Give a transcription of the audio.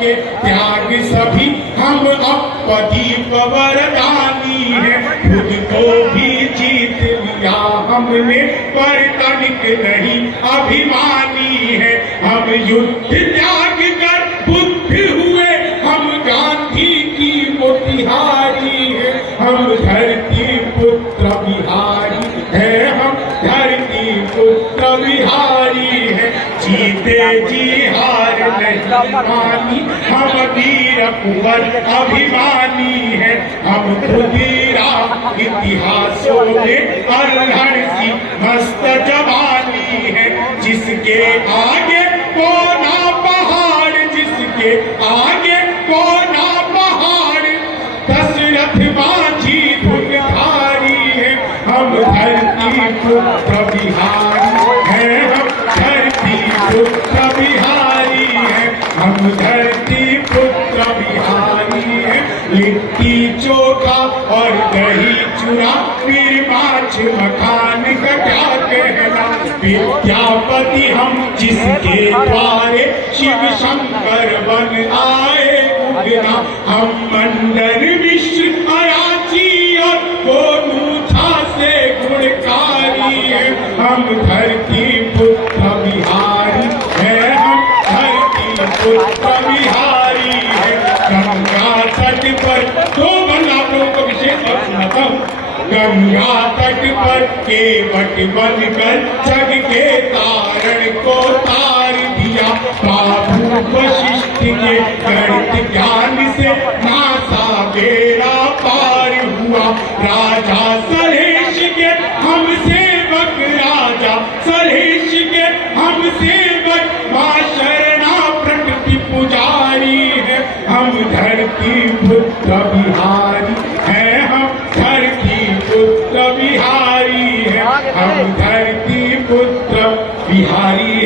के त्याग सभी हम अपदीप वरदानी है। खुद को भी जीत लिया हमने पर तनिक नहीं अभिमानी है। हम युद्ध त्याग कर बुद्ध हुए, हम गांधी की मोतिहारी है। हम धरती पुत्र बिहारी है, हम धरती पुत्र बिहारी है। जीते जी हार नहीं मानी, हम वीर कुंवर अभिमानी है। हम खुदीरा इतिहासों में अल्हड़ सी मस्त जवानी है। जिसके आगे कोना पहाड़, जिसके आगे कोना पहाड़, दशरथ माझी धुनधारी है। हम धरती पुत्र बिहारी है, हम धरती पुत्र बिहारी है। हम धरती पुत्र बिहारी है। लिट्टी चोखा और दही चूड़ा, फिर माछ मखान का क्या कहना। विद्यापति हम जिसके द्वारे शिव शंकर बन आए उगना। हम मंडन मिश्र अयाची और गोनूछा से गुणकारी है। हम धरती पुत्र बिहारी है, हम धरती पुत्र बिहारी है। गंगा तट पर दो आप लोगों को विशेष बात सुनाता हूँ। गंगा तट पर केवट बनकर जग के तारण को तार दिया। बाबू वशिष्ठ के गणित ज्ञान से नासा बेड़ा पार हुआ। राजा सलहेश के हम सेवक, राजा सलहेश के हम सेवक, मां शरणा प्रकृति पुजारी है। हम धरती पुत्र बिहारी है, हम धरती पुत्र बिहारी है। हम धरती पुत्र बिहारी